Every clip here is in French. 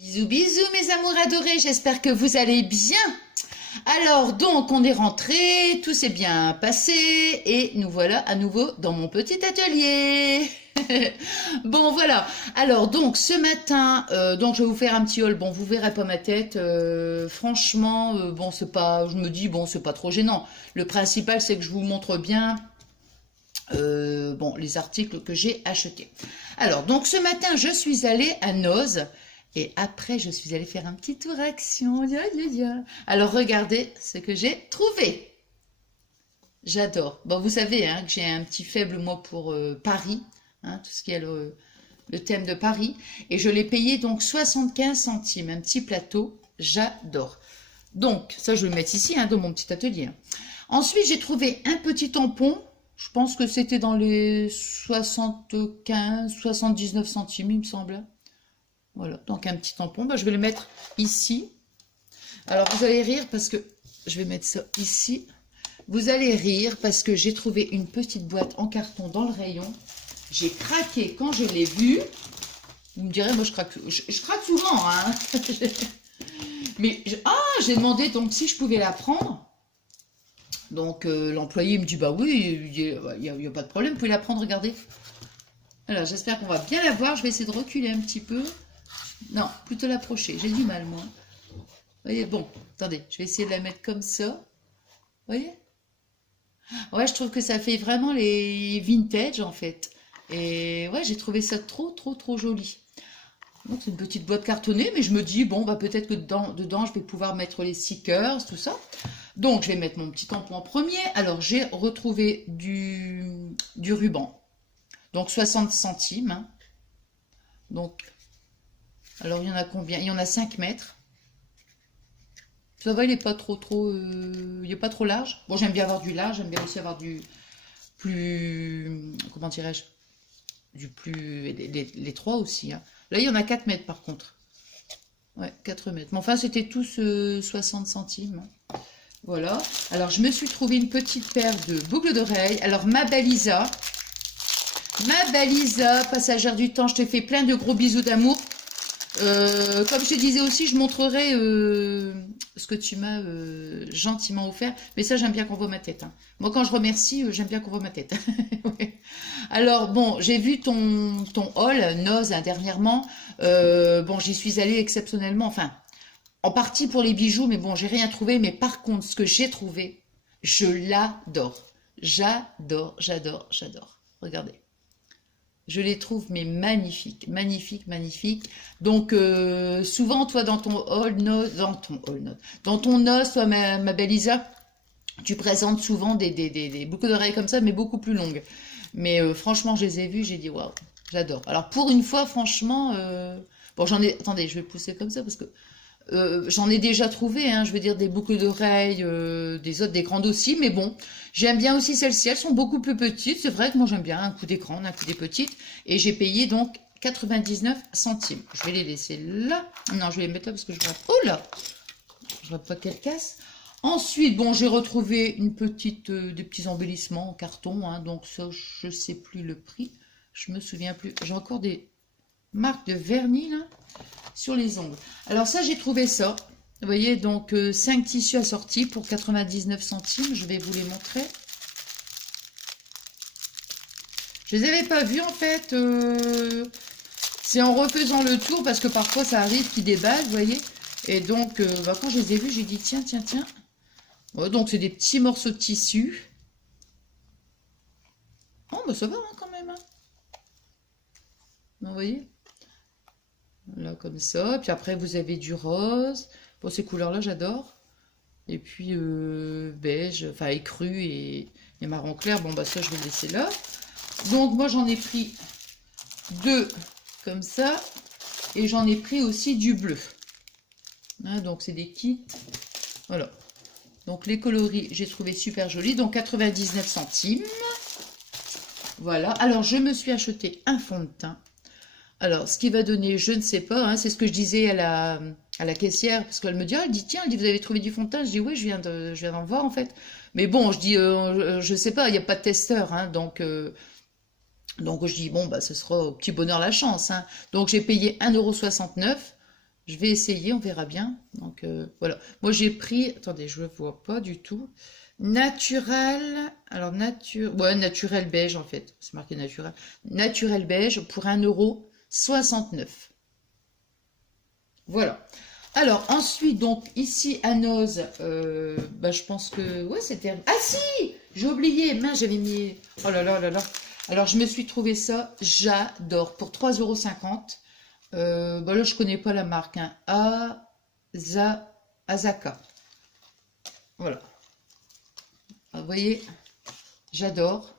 Bisous bisous mes amours adorés, j'espère que vous allez bien. Alors donc on est rentré, tout s'est bien passé et nous voilà à nouveau dans mon petit atelier. Bon voilà, alors donc ce matin, donc je vais vous faire un petit haul, bon vous verrez pas ma tête, franchement, bon c'est pas, je me dis bon c'est pas trop gênant. Le principal c'est que je vous montre bien bon, les articles que j'ai achetés. Alors, donc ce matin, je suis allée à Noz et après, je suis allée faire un petit tour action. Alors, regardez ce que j'ai trouvé. J'adore. Bon, vous savez hein, que j'ai un petit faible, moi, pour Paris, hein, tout ce qui est le thème de Paris. Et je l'ai payé donc 75 centimes, un petit plateau. J'adore. Donc, ça, je vais le mettre ici, hein, dans mon petit atelier. Ensuite, j'ai trouvé un petit tampon. Je pense que c'était dans les 75, 79 centimes, il me semble. Voilà, donc un petit tampon. Ben, je vais le mettre ici. Alors, vous allez rire parce que... Je vais mettre ça ici. Vous allez rire parce que j'ai trouvé une petite boîte en carton dans le rayon. J'ai craqué quand je l'ai vue. Vous me direz, moi, je craque souvent. Hein. Mais, j'ai demandé donc si je pouvais la prendre. Donc l'employé me dit bah oui, il y a pas de problème, vous pouvez la prendre, regardez. Alors j'espère qu'on va bien la voir, je vais essayer de reculer un petit peu. Non, plutôt l'approcher, j'ai du mal moi. Vous voyez, bon, attendez, je vais essayer de la mettre comme ça. Vous voyez? Ouais, je trouve que ça fait vraiment les vintage en fait. Et ouais, j'ai trouvé ça trop joli. Donc c'est une petite boîte cartonnée, mais je me dis, bon, bah peut-être que dedans, je vais pouvoir mettre les stickers, tout ça. Donc je vais mettre mon petit tampon en premier. Alors j'ai retrouvé du ruban. Donc 60 centimes. Hein. Donc, alors il y en a combien? Il y en a 5 mètres. Ça va, il n'est pas il est pas trop large. Bon, j'aime bien avoir du large, j'aime bien aussi avoir du plus, comment dirais-je? Du plus, les 3 aussi. Hein. Là, il y en a 4 mètres par contre. Ouais, 4 mètres. Mais enfin, c'était tous 60 centimes. Voilà. Alors, je me suis trouvé une petite paire de boucles d'oreilles. Alors, ma belle Isa, passagère du temps, je te fais plein de gros bisous d'amour. Comme je te disais aussi, je montrerai ce que tu m'as gentiment offert. Mais ça, j'aime bien qu'on voit ma tête. Hein. Moi, quand je remercie, j'aime bien qu'on voit ma tête. Ouais. Alors, bon, j'ai vu ton haul, Noz, hein, dernièrement. Bon, j'y suis allée exceptionnellement. Enfin, en partie pour les bijoux, mais bon, j'ai rien trouvé. Mais par contre, ce que j'ai trouvé, je l'adore. J'adore. Regardez. Je les trouve mais magnifiques, magnifiques. Donc souvent toi dans ton hall note, dans ton os, toi ma belle Isa, tu présentes souvent des boucles d'oreilles comme ça, mais beaucoup plus longues. Mais franchement, je les ai vues, j'ai dit waouh, j'adore. Alors pour une fois, franchement, bon j'en ai, attendez, je vais pousser comme ça parce que j'en ai déjà trouvé, hein, je veux dire des boucles d'oreilles, des autres, des grandes aussi, mais bon, j'aime bien aussi celles-ci, elles sont beaucoup plus petites, c'est vrai que moi j'aime bien un coup des grandes, un coup des petites, et j'ai payé donc 99 centimes. Je vais les laisser là, non je vais les mettre là parce que je vois, oh là, je vois pas qu'elles cassent. Ensuite, bon, j'ai retrouvé une petite, des petits embellissements en carton, hein, donc ça, je sais plus le prix, je me souviens plus, j'ai encore des marques de vernis là, sur les ongles. Alors ça, j'ai trouvé ça. Vous voyez, donc 5 tissus assortis pour 99 centimes. Je vais vous les montrer. Je les avais pas vus en fait. C'est en refaisant le tour parce que parfois ça arrive qu'ils déballent, vous voyez. Et donc, bah, quand je les ai vus, j'ai dit tiens. Ouais, donc c'est des petits morceaux de tissu. Oh, bah ça va hein, quand même. Hein. Vous voyez. Là, comme ça. Puis après, vous avez du rose. Bon, ces couleurs-là, j'adore. Et puis, beige, enfin, écru et marron clair. Bon, bah ça, je vais le laisser là. Donc, moi, j'en ai pris 2 comme ça. Et j'en ai pris aussi du bleu. Hein, donc, c'est des kits. Voilà. Donc, les coloris, j'ai trouvé super jolis. Donc, 99 centimes. Voilà. Alors, je me suis acheté un fond de teint. Alors, ce qui va donner, je ne sais pas, hein, c'est ce que je disais à la caissière, parce qu'elle me dit, ah, elle dit, tiens, elle dit, vous avez trouvé du fond de teint? Je dis, oui, je viens d'en voir, en fait. Mais bon, je dis, je sais pas, il n'y a pas de testeur, hein, donc je dis, bon, bah, ce sera au petit bonheur la chance, hein. Donc, j'ai payé 1,69 €. Je vais essayer, on verra bien. Donc voilà. Moi j'ai pris, attendez, je ne vois pas du tout. Naturel, alors ouais, naturel beige en fait. C'est marqué naturel. Naturel beige pour 1,69 €. Voilà. Alors ensuite, donc ici à Noz, bah, je pense que. Ouais, c'était. Ah si! J'ai oublié, mince, j'avais mis. Oh là là là là. Alors je me suis trouvé ça, j'adore. Pour 3,50 €. Bah là, je connais pas la marque. Hein. Azaka. Voilà. Alors, vous voyez, j'adore.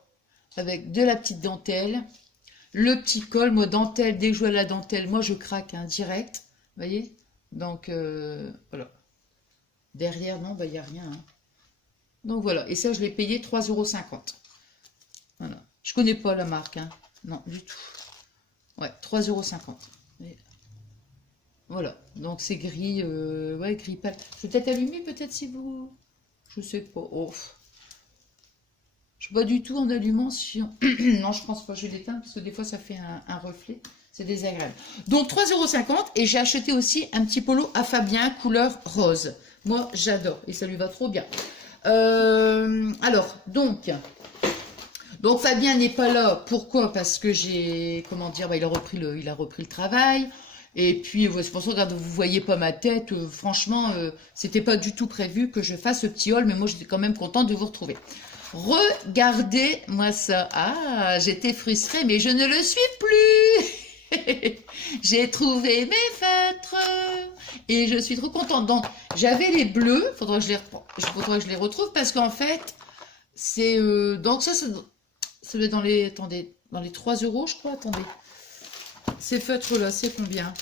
Avec de la petite dentelle. Le petit col, moi, dentelle, dès que je vois la dentelle, moi, je craque hein, direct. Vous voyez? Donc, voilà. Derrière, non, bah, il n'y a rien. Hein. Donc, voilà. Et ça, je l'ai payé 3,50 €. Voilà. Je connais pas la marque. Hein. Non, du tout. Ouais, 3,50 €. Mais... Voilà. Donc, c'est gris. Ouais, gris pâle. Je vais peut-être allumer, peut-être, si vous... Je sais pas. Oh. Je vois du tout en allumant si on... Non, je pense pas, je vais l'éteindre parce que des fois ça fait un reflet. C'est désagréable. Donc 3,50 € et j'ai acheté aussi un petit polo à Fabien couleur rose. Moi, j'adore et ça lui va trop bien. Alors, donc Fabien n'est pas là. Pourquoi? Parce que j'ai, comment dire, bah, il a repris le travail. Et puis, c'est pour ça que vous voyez pas ma tête. Franchement, c'était pas du tout prévu que je fasse ce petit haul, mais moi, j'étais quand même contente de vous retrouver. Regardez-moi ça. Ah, j'étais frustrée, mais je ne le suis plus. J'ai trouvé mes feutres et je suis trop contente. Donc, j'avais les bleus. Faudrait que je les retrouve parce qu'en fait, c'est donc ça doit être dans les, attendez, dans les 3 €, je crois. Attendez, ces feutres là, c'est combien?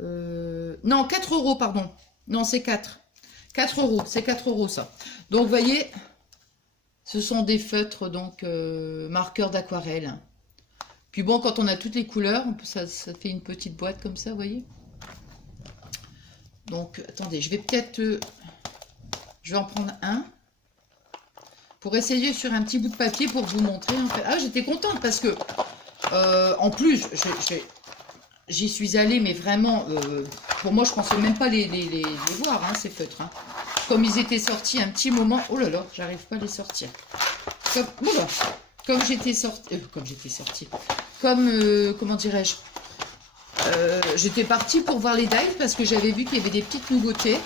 Non, 4 €, pardon. Non, c'est 4. 4 €, c'est 4 € ça. Donc, vous voyez, ce sont des feutres, donc marqueurs d'aquarelle. Puis bon, quand on a toutes les couleurs, ça fait une petite boîte comme ça, vous voyez. Donc, attendez, je vais peut-être... je vais en prendre un. Pour essayer sur un petit bout de papier pour vous montrer. En fait. Ah, j'étais contente parce que, en plus, j'y suis allée, mais vraiment, pour moi, je pensais même pas les voir, hein, ces feutres. Hein. Comme ils étaient sortis un petit moment. Oh là là, j'arrive pas à les sortir. Comme j'étais sortie. Comment dirais-je, j'étais partie pour voir les dives parce que j'avais vu qu'il y avait des petites nouveautés.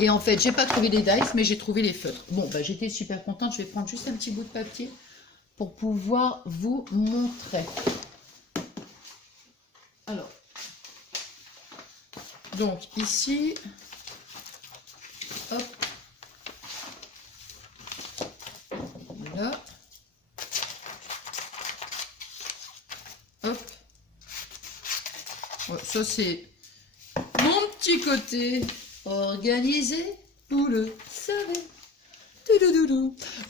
Et en fait, j'ai pas trouvé les dives, mais j'ai trouvé les feutres. Bon, bah, j'étais super contente. Je vais prendre juste un petit bout de papier pour pouvoir vous montrer. Alors, donc ici, hop, là, hop, ouais, ça c'est mon petit côté organisé, vous le savez.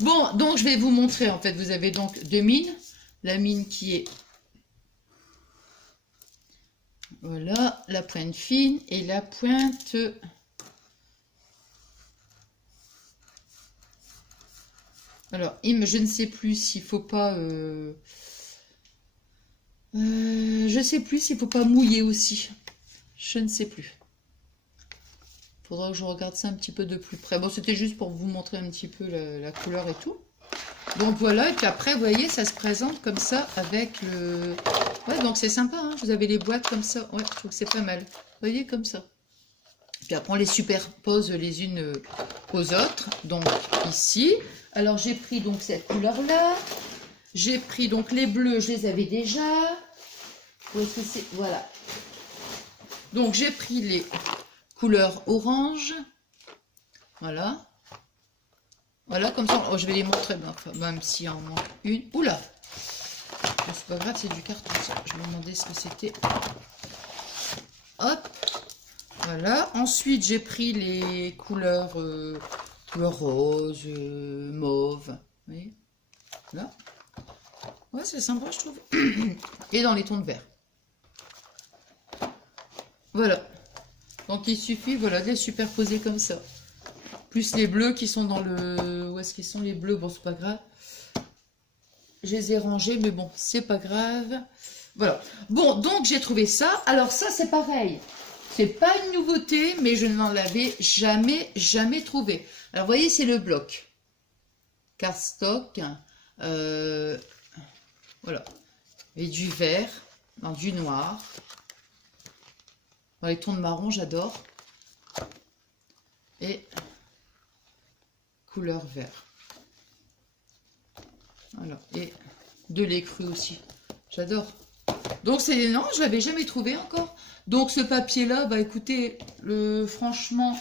Bon, donc je vais vous montrer, en fait, vous avez donc deux mines, la mine qui est... Voilà, la pointe fine et la pointe... Alors, je ne sais plus s'il faut pas... je ne sais plus s'il faut pas mouiller aussi. Je ne sais plus. Faudra que je regarde ça un petit peu de plus près. Bon, c'était juste pour vous montrer un petit peu la couleur et tout. Donc voilà, et puis après, vous voyez, ça se présente comme ça avec le... Ouais, donc c'est sympa, hein, vous avez les boîtes comme ça. Ouais, je trouve que c'est pas mal. Vous voyez, comme ça. Puis après, on les superpose les unes aux autres. Donc ici, alors j'ai pris donc cette couleur-là. J'ai pris donc les bleus, je les avais déjà. Où est-ce que c'est? Voilà. Donc j'ai pris les couleurs orange. Voilà. Voilà, comme ça, oh, je vais les montrer, même s'il en manque une. Oula! C'est pas grave, c'est du carton, ça. Je me demandais ce que c'était. Hop! Voilà. Ensuite, j'ai pris les couleurs, rose, mauve. Vous voyez? Là. Ouais, c'est sympa, je trouve. Et dans les tons de vert. Voilà. Donc, il suffit, voilà, de les superposer comme ça. Plus les bleus qui sont dans le... Où est-ce qu'ils sont les bleus? Bon, c'est pas grave. Je les ai rangés, mais bon, c'est pas grave. Voilà. Bon, donc j'ai trouvé ça. Alors ça, c'est pareil. C'est pas une nouveauté, mais je n'en avais jamais trouvé. Alors, vous voyez, c'est le bloc. Cardstock. Voilà. Et du vert, dans du noir. Dans les tons de marron, j'adore. Et couleur vert. Voilà. Et de l'écru aussi. J'adore. Donc, c'est non, je l'avais jamais trouvé encore. Donc, ce papier-là, bah écoutez, franchement,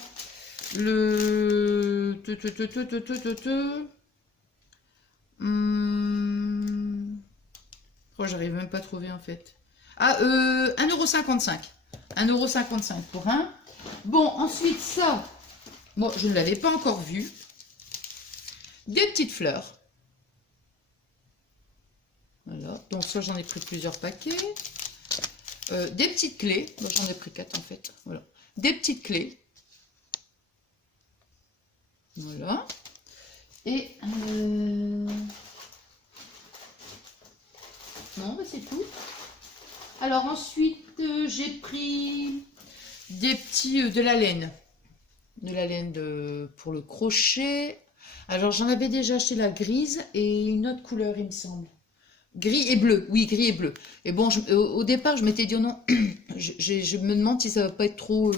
oh, j'arrive même pas à trouver en fait. Ah, 1,55 €. 1,55 € pour un. Bon, ensuite, ça, bon, je ne l'avais pas encore vu. Des petites fleurs. Voilà, donc ça, j'en ai pris plusieurs paquets. Des petites clés. Moi, j'en ai pris 4 en fait. Voilà. Des petites clés. Voilà. Et non, bah, c'est tout. Alors ensuite, j'ai pris des petits de la laine. De la laine pour le crochet. Alors j'en avais déjà acheté la grise et une autre couleur, il me semble. Gris et bleu, oui, gris et bleu. Et bon, au départ, je m'étais dit, oh non, je me demande si ça va pas être trop,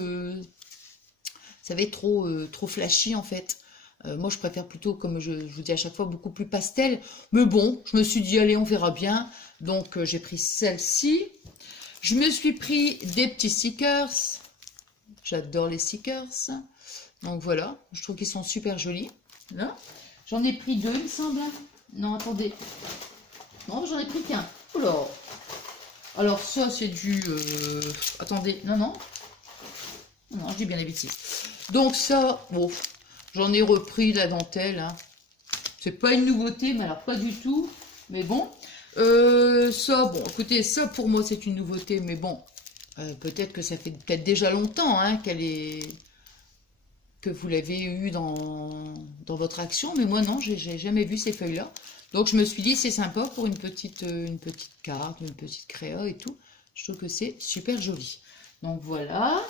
ça va être trop flashy en fait. Moi, je préfère plutôt, comme je vous dis à chaque fois, beaucoup plus pastel. Mais bon, je me suis dit, allez, on verra bien. Donc, j'ai pris celle-ci. Je me suis pris des petits stickers. J'adore les stickers. Donc, voilà. Je trouve qu'ils sont super jolis. Là. J'en ai pris 2, il me semble. Non, attendez. Non, j'en ai pris qu'un. Oula. Alors, ça, c'est du... attendez. Non, non. Non, je dis bien les bêtises. Donc, ça, bon... J'en ai repris la dentelle. Hein. C'est pas une nouveauté, mais alors pas du tout. Mais bon. Ça, bon, écoutez, ça pour moi c'est une nouveauté. Mais bon, peut-être que ça fait peut-être déjà longtemps hein, que vous l'avez eu dans votre action. Mais moi non, j'ai jamais vu ces feuilles-là. Donc je me suis dit c'est sympa pour une petite carte, une petite créa et tout. Je trouve que c'est super joli. Donc voilà.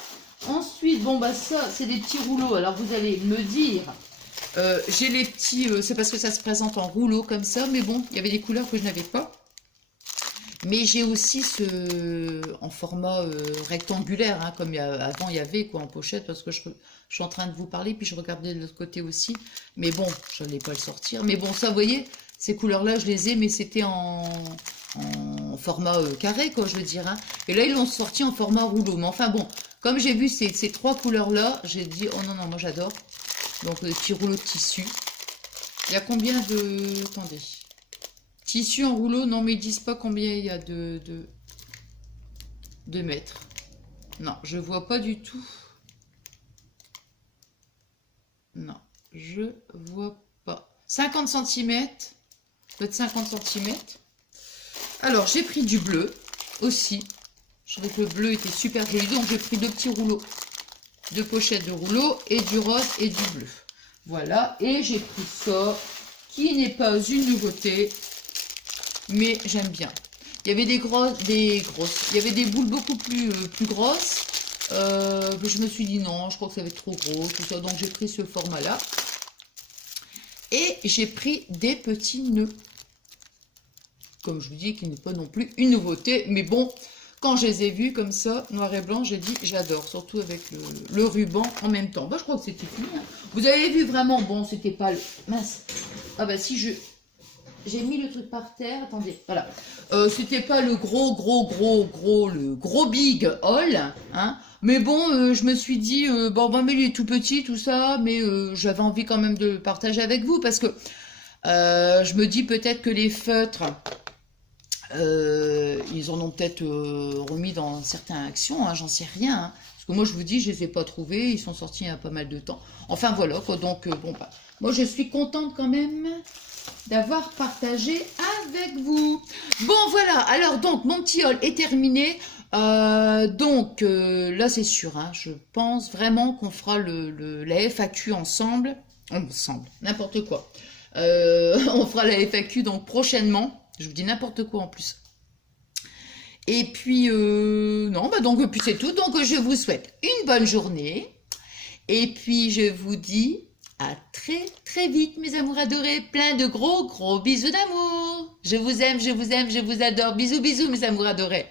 Ensuite, bon bah ça, c'est des petits rouleaux. Alors vous allez me dire, j'ai les petits, c'est parce que ça se présente en rouleau comme ça, mais bon, il y avait des couleurs que je n'avais pas. Mais j'ai aussi en format rectangulaire, hein, comme avant il y avait quoi en pochette, parce que je suis en train de vous parler, puis je regardais de l'autre côté aussi. Mais bon, je n'allais pas le sortir. Mais bon, ça, vous voyez, ces couleurs-là, je les ai, mais c'était en format carré, quoi, je veux dire. Hein. Et là, ils l'ont sorti en format rouleau. Mais enfin bon, comme j'ai vu ces 3 couleurs-là, j'ai dit, oh non, non, moi j'adore. Donc, des petits rouleaux de tissu. Il y a combien de... Attendez. Tissu en rouleau, non, mais ils disent pas combien il y a de mètres. Non, je vois pas du tout. Non, je vois pas. 50 cm. Peut-être 50 cm. Alors, j'ai pris du bleu aussi. Je trouvais que le bleu était super joli. Donc, j'ai pris 2 petits rouleaux. 2 pochettes de rouleaux et du rose et du bleu. Voilà. Et j'ai pris ça, qui n'est pas une nouveauté, mais j'aime bien. Il y avait des grosses. Il y avait des boules beaucoup plus grosses. Je me suis dit non, je crois que ça va être trop gros, tout ça. Donc, j'ai pris ce format-là. Et j'ai pris des petits nœuds. Comme je vous dis, qui n'est pas non plus une nouveauté. Mais bon, quand je les ai vus comme ça, noir et blanc, j'ai dit j'adore. Surtout avec le ruban en même temps. Bah, je crois que c'était fini. Hein. Vous avez vu vraiment, bon, c'était pas le... Mince. Ah bah si j'ai mis le truc par terre. Attendez, voilà. C'était pas le le gros big haul. Hein. Mais bon, je me suis dit, bon, mais il est tout petit, tout ça. Mais j'avais envie quand même de le partager avec vous. Parce que je me dis peut-être que les feutres... ils en ont peut-être remis dans certaines actions, hein, j'en sais rien. Hein. Parce que moi, je vous dis, je les ai pas trouvés, ils sont sortis il y a pas mal de temps. Enfin, voilà, quoi. Donc, bon, bah, moi, je suis contente quand même d'avoir partagé avec vous. Bon, voilà, alors, donc, mon petit haul est terminé. Donc, là, c'est sûr, hein, je pense vraiment qu'on fera la FAQ ensemble. Ensemble, n'importe quoi. On fera la FAQ, donc, prochainement. Je vous dis n'importe quoi en plus. Et puis, non, bah donc, puis c'est tout. Donc, je vous souhaite une bonne journée. Et puis, je vous dis à très, très vite, mes amours adorés. Plein de gros, gros bisous d'amour. Je vous aime, je vous aime, je vous adore. Bisous, bisous, mes amours adorés.